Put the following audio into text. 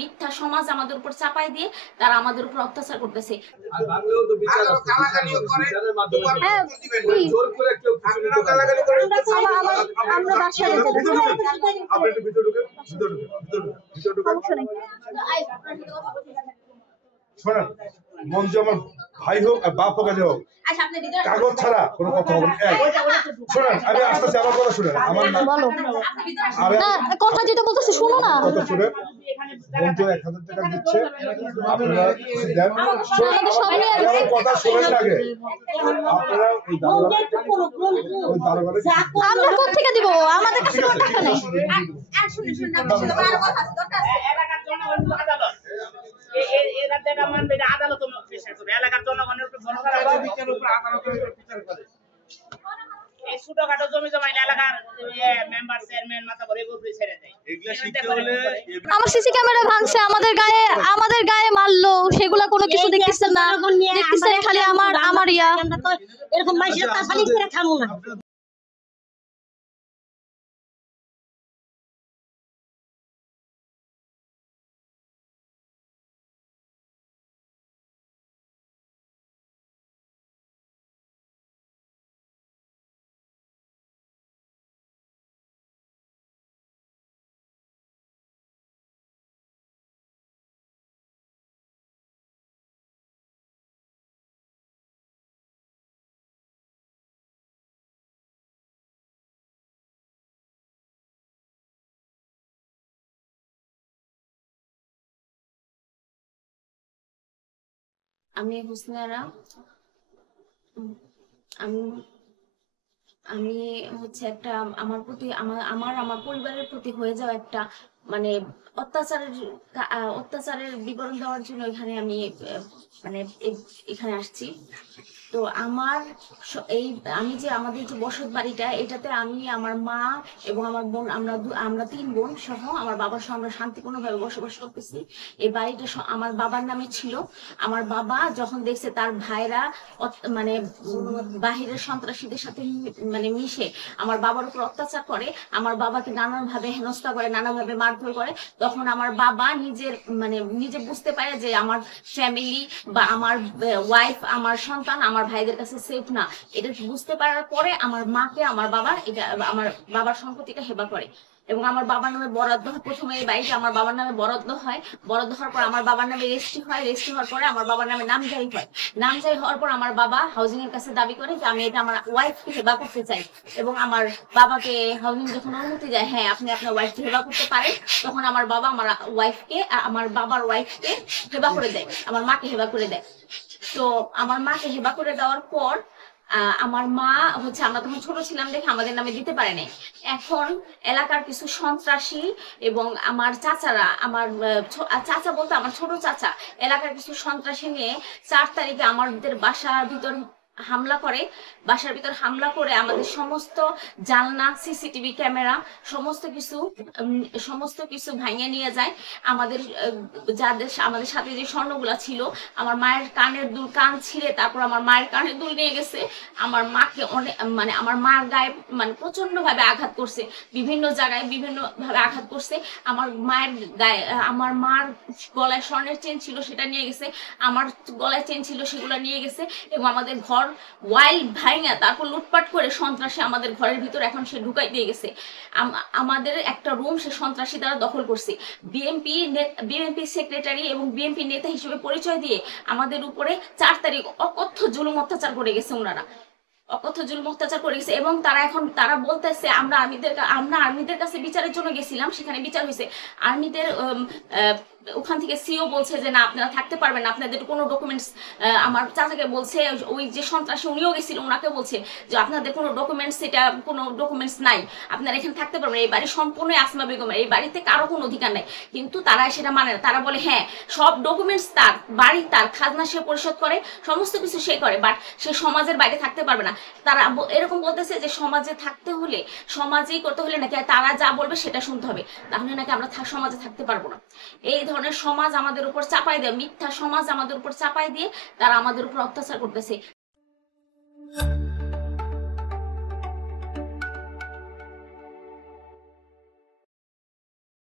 মিথ্যা সমাজ আমাদের উপর চাপাই দিয়ে তারা আমাদের উপর অত্যাচার করতেছে। শোনেন, মঞ্জু আমার ভাই হোক আর বাপ হোক, হোক কাগজ ছাড়া কোনো কথা হবে না। শোনেন, আমি আসতেছি, আমার কথা শুনেন। আমার কথা যেটা বলতেছি শুনো না। কথা শুনেন, মঞ্জু 1000 টাকা দিচ্ছে, আপনারা দেন। আমার কথা শুনেন আগে। আপনারা ওই দারোগারে আমরা কোথেকে দিব? আমাদের কাছে কোনো টাকা নেই। ছোটখাটো জমি জমাইলে এলাকার মেম্বার চেয়ারম্যান মাথা ভরে ছেড়ে দেয়। আমার সিসি ক্যামেরা ভাঙছে, আমাদের গায়ে মারলো, সেগুলা কোনো কিছু দেখতেছেন না, দেখতেছেন খালি আমার ইয়া এরকম মাইসের তাসালি করে খামু না। আমি হুসনারা, আমি আমি হচ্ছে একটা আমার প্রতি আমার পরিবারের প্রতি হয়ে যাওয়া একটা মানে অত্যাচারের বিবরণ দেওয়ার জন্য এখানে আমি মানে এখানে আসছি। তো আমি যে আমাদের যে বসত বাড়িটা, এটাতে আমি, আমার মা এবং আমার বোন, আমরা 3 বোন সহ আমার বাবার সহ আমরা শান্তিপূর্ণভাবে বসবাস করতেছি। এই বাড়িটা আমার বাবার নামে ছিল। আমার বাবা যখন দেখছে তার ভাইরা মানে বাহিরের সন্ত্রাসীদের সাথে মানে মিশে আমার বাবার উপর অত্যাচার করে, আমার বাবাকে নানানভাবে হেনস্থা করে, নানাভাবে মারধর করে, তখন আমার বাবা নিজে বুঝতে পারে যে আমার ফ্যামিলি বা আমার ওয়াইফ, আমার সন্তান আমার ভাইদের কাছে সেফ না। এটা বুঝতে পারার পরে আমার বাবার সম্পত্তিটা হেবা করে এবং আমার বাবার নামে বরাদ্দ হয়। প্রথমে এই বাড়িটা আমার বাবার নামে বরাদ্দ হয়, বরাদ্দ হওয়ার পর আমার বাবার নামে রেজিস্ট্রি হয়, রেজিস্ট্রি হওয়ার পরে আমার বাবার নামে নামজারি হয়, নামজারি হওয়ার পর আমার বাবা হাউজিং এর কাছে দাবি করে যে আমি এটা আমার ওয়াইফকে হেবা করতে চাই। এবং আমার বাবাকে হাউজিং যখন অনুমতি দেয়, হ্যাঁ আপনি আপনার ওয়াইফকে হেবা করতে পারেন, তখন আমার বাবা আমার বাবার ওয়াইফকে হেবা করে দেয়, আমার মাকে হেবা করে দেয়। তো আমার মাকে হেবা করে দেওয়ার পর আমার মা হচ্ছে, আমরা তখন ছোট ছিলাম দেখে আমাদের নামে দিতে পারে নাই। এখন এলাকার কিছু সন্ত্রাসী এবং আমার চাচারা, আমার চাচা বলতে আমার ছোট চাচা, এলাকার কিছু সন্ত্রাসী নিয়ে 4 তারিখে আমাদের বাসার ভিতর হামলা করে, বাসার ভিতর হামলা করে আমাদের সমস্ত জানলা, সিসিটিভি ক্যামেরা সমস্ত কিছু ভাঙিয়ে নিয়ে যায়। আমাদের সাথে যে স্বর্ণগুলা ছিল, আমার মায়ের কান ছিঁড়ে তারপর আমার মায়ের কানের দুল নিয়ে গেছে। আমার মাকে অনেক আমার মার গায়ে প্রচন্ড ভাবে আঘাত করছে, বিভিন্ন জায়গায় বিভিন্ন ভাবে আঘাত করছে। আমার মার গলায় স্বর্ণের চেন ছিল, সেটা নিয়ে গেছে, আমার গলায় চেন ছিল, সেগুলো নিয়ে গেছে। এবং আমাদের ঘর ওয়াইল্ড ভাইঙা তারপর লুটপাট করে সন্ত্রাসী আমাদের ঘরের ভিতর এখন সে ঢুকাই দিয়ে গেছে। আমাদের একটা রুম সে সন্ত্রাসী দ্বারা দখল করছে। বিএনপি সেক্রেটারি এবং বিএনপি নেতা হিসেবে পরিচয় দিয়ে আমাদের উপরে 4 তারিখ অকথ্য জুলুম অত্যাচার করে গেছে। ওনারা অকথ্য জুলুম অত্যাচার করে গেছে এবং তারা বলতেছে আমরা আর্মিদের কাছে বিচারের জন্য গেছিলাম, সেখানে বিচার হয়েছে। আর্মিদের ওখান থেকে সিও বলছে যে না, আপনারা থাকতে পারবেন না, আপনাদের কোনো ডকুমেন্টস, আমার চাচাকে বলছে, ওই যে সন্ত্রাসী উনিও গেছিল, ওনাকে বলছে যে আপনাদের কোনো ডকুমেন্টস নাই, আপনারা এখানে থাকতে পারবেন, এই বাড়ি সম্পূর্ণ আসমা বেগমের, এই বাড়িতে কারো কোনো অধিকার নাই। কিন্তু তারা সেটা মানে না, তারা বলে হ্যাঁ সব ডকুমেন্টস তার, বাড়ি তার, খাজনা সে পরিশোধ করে, সমস্ত কিছু সে করে, বাট সে সমাজের বাইরে থাকতে পারবে না। তারা এরকম বলতেছে যে সমাজে থাকতে হলে, সমাজেই করতে হলে নাকি তারা যা বলবে সেটা শুনতে হবে, তাহলে নাকি আমরা সমাজে থাকতে পারবো না। এই ধরনের সমাজ আমাদের উপর চাপাই দেয়, মিথ্যা সমাজ আমাদের উপর চাপাই দিয়ে তারা আমাদের উপর অত্যাচার করতেছে।